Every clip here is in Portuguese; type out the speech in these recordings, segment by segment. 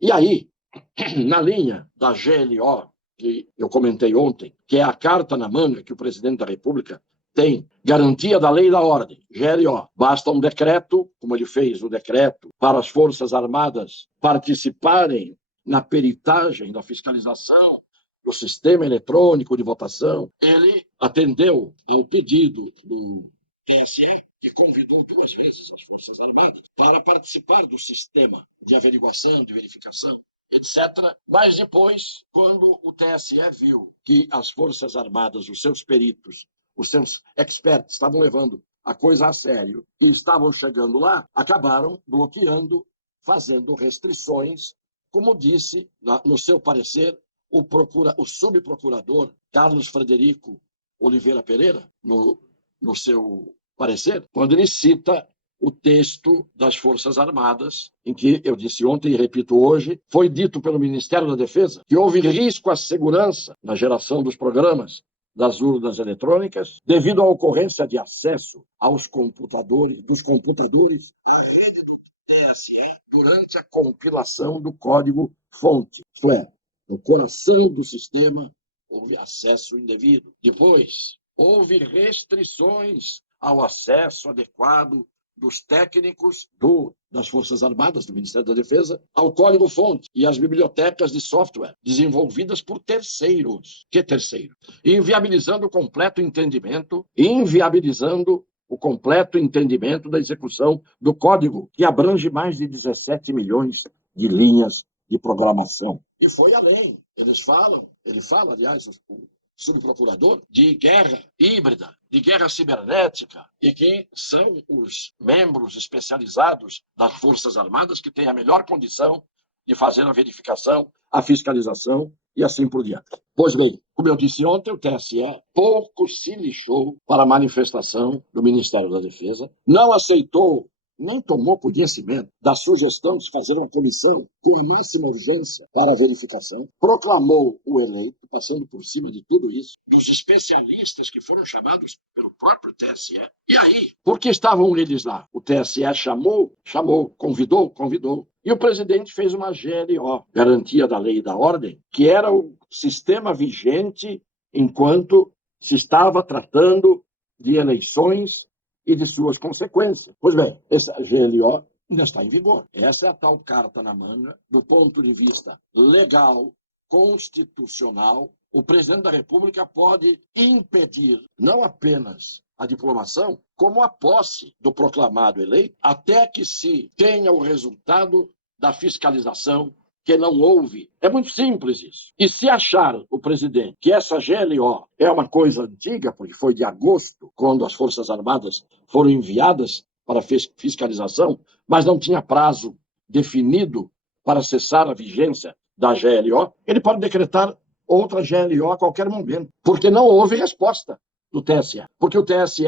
E aí, na linha da GLO, que eu comentei ontem, que é a carta na manga que o presidente da República tem, garantia da lei e da ordem, GLO. Basta um decreto, como ele fez o decreto, para as Forças Armadas participarem na peritagem da fiscalização do sistema eletrônico de votação. Ele atendeu ao pedido do TSE, que convidou 2 vezes as Forças Armadas para participar do sistema de averiguação, de verificação, etc. Mas depois, quando o TSE viu que as Forças Armadas, os seus peritos, os seus experts estavam levando a coisa a sério e estavam chegando lá, acabaram bloqueando, fazendo restrições, como disse no seu parecer o subprocurador Carlos Frederico Oliveira Pereira, no seu parecer, quando ele cita o texto das Forças Armadas, em que, eu disse ontem e repito hoje, foi dito pelo Ministério da Defesa que houve risco à segurança na geração dos programas das urnas eletrônicas, devido à ocorrência de acesso aos computadores, à rede do TSE, durante a compilação do código-fonte. Isto é, no coração do sistema houve acesso indevido. Depois, houve restrições ao acesso adequado dos técnicos das Forças Armadas, do Ministério da Defesa, ao código-fonte e às bibliotecas de software desenvolvidas por terceiros. Que terceiro? Inviabilizando o completo entendimento da execução do código, que abrange mais de 17 milhões de linhas de programação. E foi além. Ele fala, aliás, o subprocurador, de guerra híbrida, de guerra cibernética, e que são os membros especializados das Forças Armadas que têm a melhor condição de fazer a verificação, a fiscalização e assim por diante. Pois bem, como eu disse ontem, o TSE pouco se lixou para a manifestação do Ministério da Defesa, não aceitou, nem tomou conhecimento da sugestão de fazer uma comissão com máxima urgência para a verificação, proclamou o eleito, passando por cima de tudo isso, dos especialistas que foram chamados pelo próprio TSE. E aí, por que estavam eles lá? O TSE chamou, convidou, e o presidente fez uma GLO, Garantia da Lei e da Ordem, que era o sistema vigente enquanto se estava tratando de eleições e de suas consequências. Pois bem, essa GLO ainda está em vigor. Essa é a tal carta na manga, do ponto de vista legal, constitucional. O presidente da República pode impedir não apenas a diplomação, como a posse do proclamado eleito, até que se tenha o resultado da fiscalização que não houve. É muito simples isso. E se achar o presidente que essa GLO é uma coisa antiga, porque foi de agosto, quando as Forças Armadas foram enviadas para fiscalização, mas não tinha prazo definido para cessar a vigência da GLO, ele pode decretar outra GLO a qualquer momento, porque não houve resposta do TSE, porque o TSE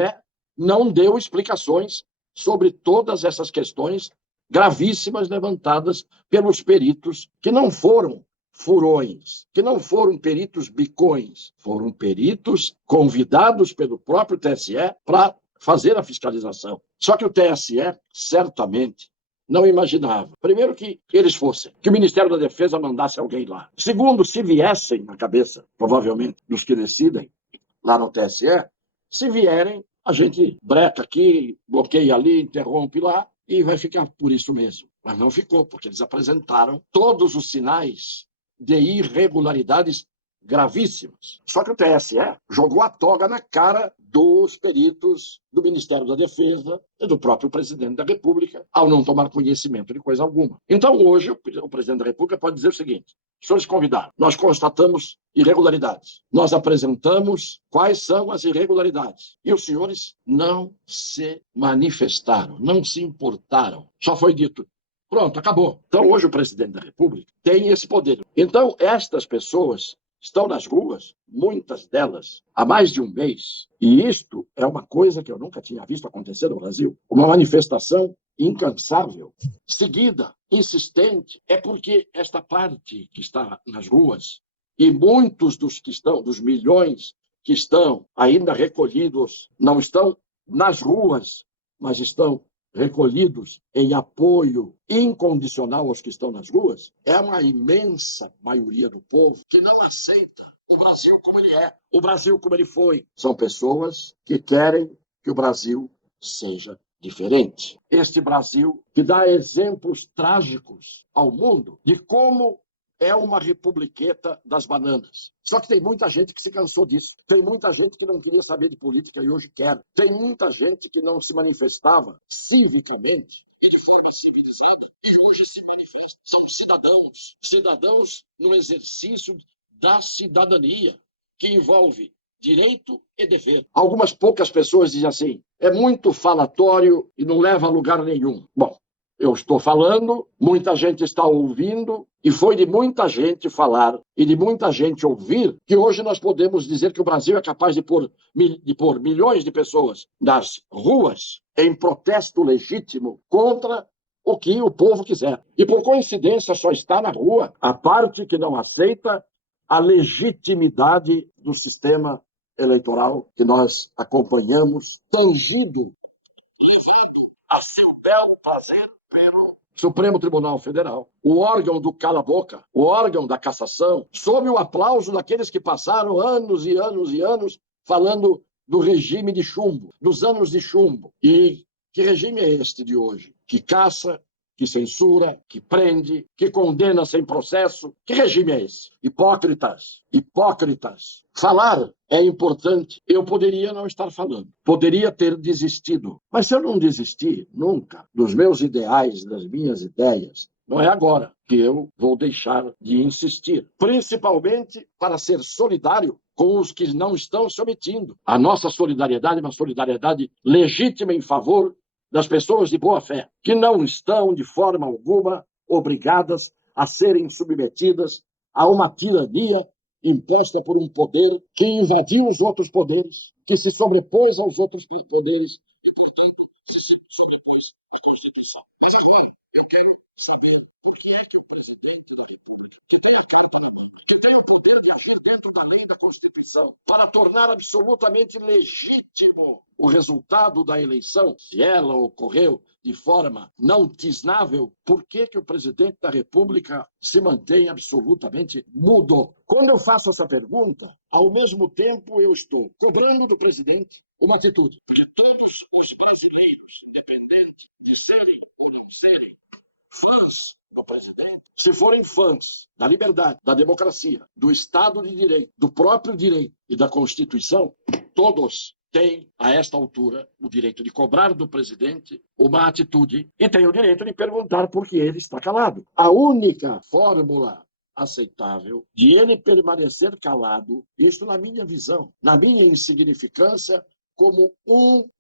não deu explicações sobre todas essas questões gravíssimas levantadas pelos peritos, que não foram furões, que não foram peritos bicões, foram peritos convidados pelo próprio TSE para fazer a fiscalização. Só que o TSE, certamente, não imaginava. Primeiro, que eles fossem, que o Ministério da Defesa mandasse alguém lá. Segundo, se viessem na cabeça, provavelmente, dos que decidem lá no TSE, se vierem, a gente breca aqui, bloqueia ali, interrompe lá, e vai ficar por isso mesmo. Mas não ficou, porque eles apresentaram todos os sinais de irregularidades gravíssimas. Só que o TSE jogou a toga na cara dos peritos do Ministério da Defesa e do próprio presidente da República, ao não tomar conhecimento de coisa alguma. Então, hoje, o presidente da República pode dizer o seguinte: senhores convidados, nós constatamos irregularidades, nós apresentamos quais são as irregularidades, e os senhores não se manifestaram, não se importaram. Só foi dito: pronto, acabou. Então, hoje, o presidente da República tem esse poder. Então, estas pessoas estão nas ruas, muitas delas, há mais de um mês. E isto é uma coisa que eu nunca tinha visto acontecer no Brasil. Uma manifestação incansável, seguida, insistente. É porque esta parte que está nas ruas, e muitos dos milhões que estão ainda recolhidos, não estão nas ruas, mas estão recolhidos em apoio incondicional aos que estão nas ruas, é uma imensa maioria do povo que não aceita o Brasil como ele é, o Brasil como ele foi. São pessoas que querem que o Brasil seja diferente. Este Brasil que dá exemplos trágicos ao mundo de como é uma republiqueta das bananas. Só que tem muita gente que se cansou disso. Tem muita gente que não queria saber de política e hoje quer. Tem muita gente que não se manifestava civicamente e de forma civilizada e hoje se manifesta. São cidadãos. Cidadãos no exercício da cidadania, que envolve direito e dever. Algumas poucas pessoas dizem assim, é muito falatório e não leva a lugar nenhum. Bom, eu estou falando, muita gente está ouvindo, e foi de muita gente falar e de muita gente ouvir que hoje nós podemos dizer que o Brasil é capaz de pôr milhões de pessoas nas ruas em protesto legítimo contra o que o povo quiser. E por coincidência só está na rua a parte que não aceita a legitimidade do sistema eleitoral que nós acompanhamos, tangido, levado a seu belo prazer pelo Supremo Tribunal Federal, o órgão do cala-boca, o órgão da cassação, sob o aplauso daqueles que passaram anos e anos e anos falando do regime de chumbo, dos anos de chumbo. E que regime é este de hoje? Que caça, que censura, que prende, que condena sem processo. Que regime é esse? Hipócritas, hipócritas. Falar é importante. Eu poderia não estar falando, poderia ter desistido. Mas se eu não desisti nunca dos meus ideais, das minhas ideias, não é agora que eu vou deixar de insistir. Principalmente para ser solidário com os que não estão se omitindo. A nossa solidariedade é uma solidariedade legítima em favor das pessoas de boa fé, que não estão, de forma alguma, obrigadas a serem submetidas a uma tirania imposta por um poder que invadiu os outros poderes, que se sobrepôs aos outros poderes e, portanto, se sobrepôs à Constituição. Mas agora eu quero saber por que é que o presidente da República, que tem a carta na mão, que tem o poder de agir dentro da lei da Constituição, para tornar absolutamente legítimo o resultado da eleição, se ela ocorreu de forma não tisnável, por que que o presidente da República se mantém absolutamente mudo? Quando eu faço essa pergunta, ao mesmo tempo eu estou cobrando do presidente uma atitude. Porque todos os brasileiros, independente de serem ou não serem fãs do presidente, se forem fãs da liberdade, da democracia, do Estado de Direito, do próprio direito e da Constituição, todos têm, a esta altura, o direito de cobrar do presidente uma atitude e têm o direito de perguntar por que ele está calado. A única fórmula aceitável de ele permanecer calado, isto na minha visão, na minha insignificância, como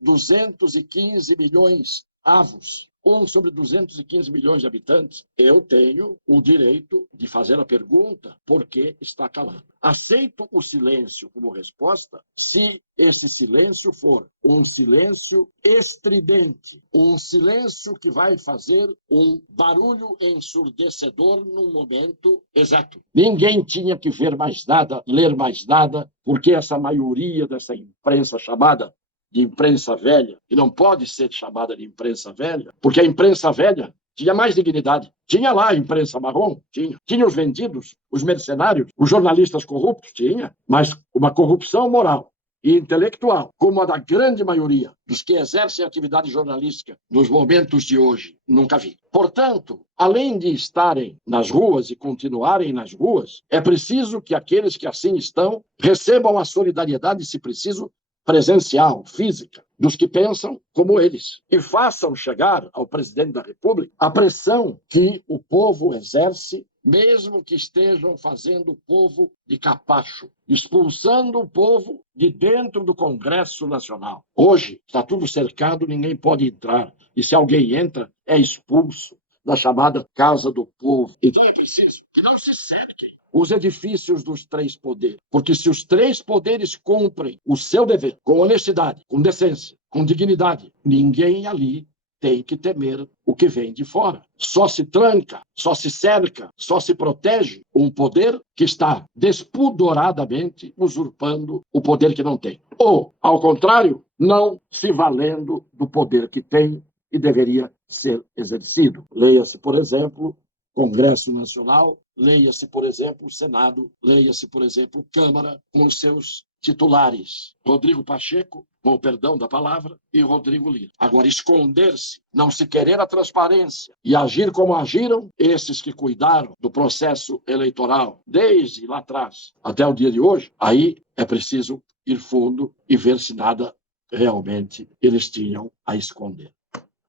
215 milhões avos, 1 sobre 215 milhões de habitantes, eu tenho o direito de fazer a pergunta por que está calado. Aceito o silêncio como resposta se esse silêncio for um silêncio estridente, um silêncio que vai fazer um barulho ensurdecedor num momento exato. Ninguém tinha que ver mais nada, ler mais nada, porque essa maioria dessa imprensa chamada de imprensa velha, que não pode ser chamada de imprensa velha, porque a imprensa velha tinha mais dignidade. Tinha lá a imprensa marrom? Tinha. Tinha os vendidos, os mercenários, os jornalistas corruptos? Tinha. Mas uma corrupção moral e intelectual, como a da grande maioria dos que exercem atividade jornalística nos momentos de hoje, nunca vi. Portanto, além de estarem nas ruas e continuarem nas ruas, é preciso que aqueles que assim estão recebam a solidariedade, se preciso, presencial, física, dos que pensam como eles. E façam chegar ao presidente da República a pressão que o povo exerce, mesmo que estejam fazendo o povo de capacho, expulsando o povo de dentro do Congresso Nacional. Hoje está tudo cercado, ninguém pode entrar. E se alguém entra, é expulso da chamada Casa do Povo. Então é preciso que não se cerquem os edifícios dos três poderes, porque se os três poderes cumprem o seu dever com honestidade, com decência, com dignidade, ninguém ali tem que temer o que vem de fora. Só se tranca, só se cerca, só se protege um poder que está despudoradamente usurpando o poder que não tem. Ou, ao contrário, não se valendo do poder que tem e deveria ser exercido. Leia-se, por exemplo, Congresso Nacional, leia-se, por exemplo, o Senado, leia-se, por exemplo, Câmara, com os seus titulares, Rodrigo Pacheco, com o perdão da palavra, e Rodrigo Lira. Agora, esconder-se, não se querer a transparência e agir como agiram esses que cuidaram do processo eleitoral desde lá atrás até o dia de hoje, aí é preciso ir fundo e ver se nada realmente eles tinham a esconder.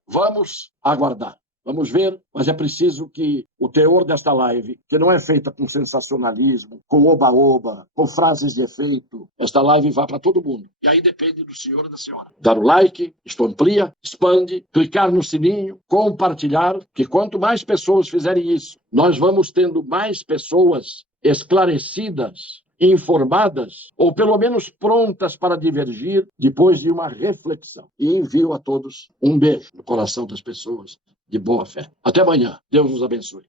Vamos aguardar. Vamos ver, mas é preciso que o teor desta live, que não é feita com sensacionalismo, com oba-oba, com frases de efeito, esta live vá para todo mundo. E aí depende do senhor e da senhora. Dar o like, isto amplia, expande, clicar no sininho, compartilhar, que quanto mais pessoas fizerem isso, nós vamos tendo mais pessoas esclarecidas, informadas, ou pelo menos prontas para divergir depois de uma reflexão. E envio a todos um beijo no coração das pessoas de boa fé. Até amanhã. Deus nos abençoe.